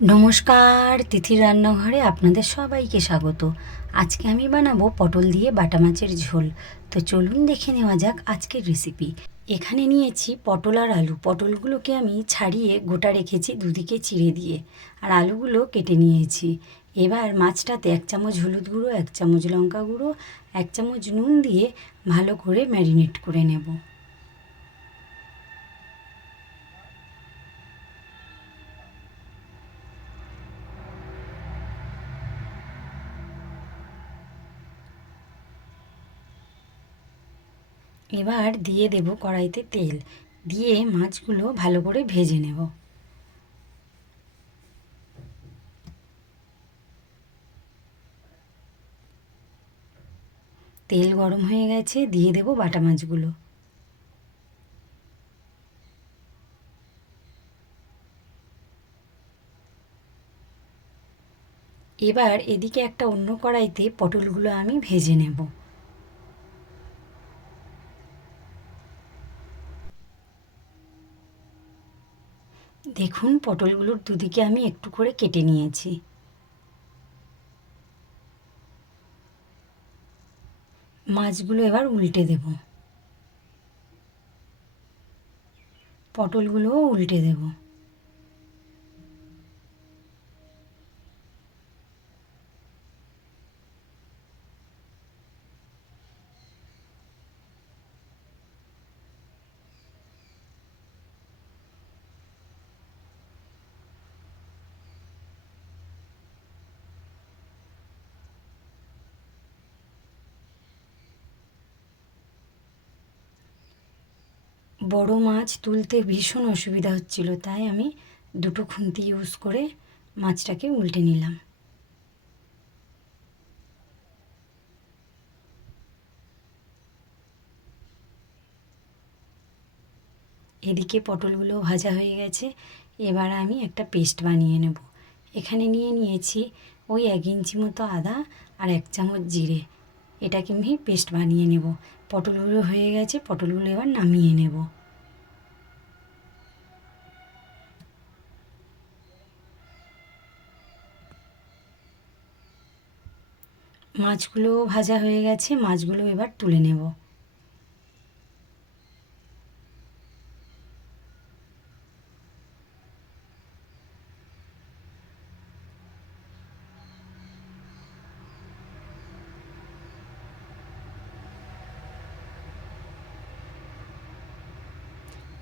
নমস্কার, তিথির রান্নাঘরে আপনাদের সবাইকে স্বাগত। আজকে আমি বানাবো পটল দিয়ে বাটা মাছের ঝোল। তো চলুন দেখে নেওয়া যাক আজকের রেসিপি। এখানে নিয়েছি পটল আর আলু। পটলগুলোকে আমি ছাড়িয়ে গোটা রেখেছি দুদিকে চিড়ে দিয়ে, আর আলুগুলো কেটে নিয়েছি। এবার মাছটাতে 1 চামচ হলুদ গুঁড়ো, 1 চামচ লঙ্কা গুঁড়ো, 1 চামচ নুন দিয়ে ভালো করে ম্যারিনেট করে নেব। এবার দিয়ে দেব কড়াইতে তেল, দিয়ে মাছগুলো ভালো করে ভেজে নেব। তেল গরম হয়ে গেছে, দিয়ে দেব বাটা মাছগুলো। এবার এদিকে একটা অন্য কড়াইতে পটলগুলো আমি ভেজে নেব। দেখুন, পটলগুলোর দুদিকে আমি একটু করে কেটে নিয়েছি। মাছগুলো এবার উল্টে দেব, পটলগুলোও উল্টে দেব। বড় মাছ তুলতে ভীষণ অসুবিধা হচ্ছিল, তাই আমি দুটো খুন্তি ইউজ করে মাছটাকে উল্টে নিলাম। এদিকে পটলগুলো ভাজা হয়ে গেছে। এবার আমি একটা পেস্ট বানিয়ে নেব। এখানে নিয়ে নিয়েছি ওই 1 ইঞ্চি মতো আদা আর 1 চামচ জিরে। এটাকে আমি পেস্ট বানিয়ে নেব। পটলগুলো হয়ে গেছে, পটলগুলো এবার নামিয়ে নেব। মাছগুলো ভাজা হয়ে গেছে, মাছগুলো এবার তুলে নেব।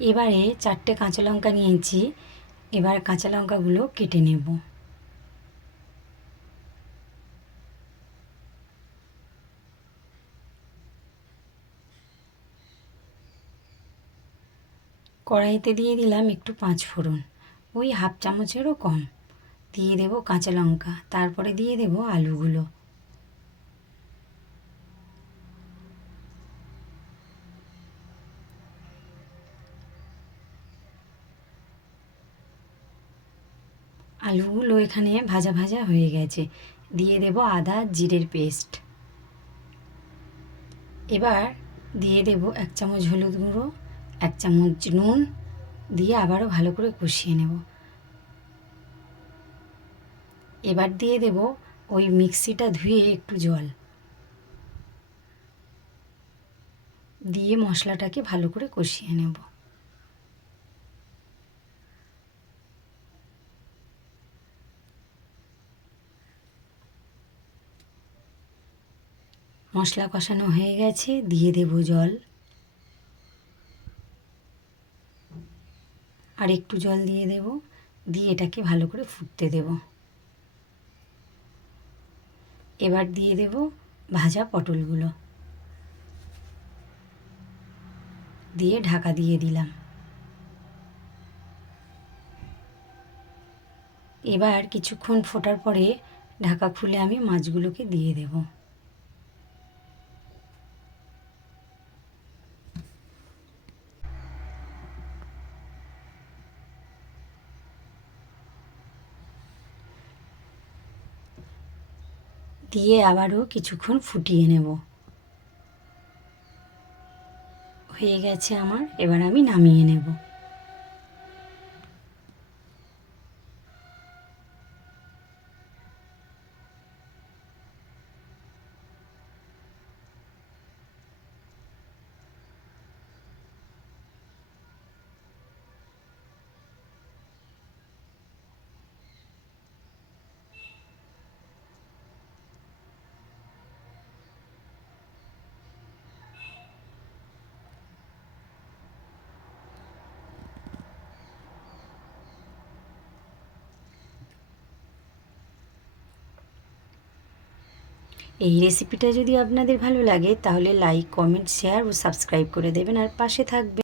এবারে 4টে কাঁচা লঙ্কা নিয়েছি। এবার কাঁচা লঙ্কাগুলো কেটে নেব। কড়াইতে দিয়ে দিলাম একটু 5 ফোড়ন, ওই 1/2 চামচেরও কম। দিয়ে দেব কাঁচা লঙ্কা, তারপরে দিয়ে দেব আলুগুলো। আলুগুলো এখানে ভাজা ভাজা হয়ে গেছে। দিয়ে দেব আদা জিরের পেস্ট। এবার দিয়ে দেব 1 চামচ হলুদ গুঁড়ো, 1 চামচ নুন, দিয়ে আবারও ভালো করে কষিয়ে নেব। এবার দিয়ে দেব ওই মিক্সিটা ধুয়ে একটু জল, দিয়ে মশলাটাকে ভালো করে কষিয়ে নেব। মশলা কষানো হয়ে গেছে, দিয়ে দেব জল। আর একটু জল দিয়ে দেব, দিয়ে এটাকে ভালো করে ফুটতে দেব। এবার দিয়ে দেব ভাজা পটলগুলো, দিয়ে ঢাকা দিয়ে দিলাম। এবার কিছুক্ষণ ফোটার পরে ঢাকা খুলে আমি মাছগুলোকে দিয়ে দেব। দিয়ে আবারও কিছুক্ষণ ফুটিয়ে নেব। হয়ে গেছে আমার, এবার আমি নামিয়ে নেব। এই রেসিপিটা যদি আপনাদের ভালো লাগে তাহলে লাইক, কমেন্ট, শেয়ার ও সাবস্ক্রাইব করে দেবেন আর পাশে থাকবেন।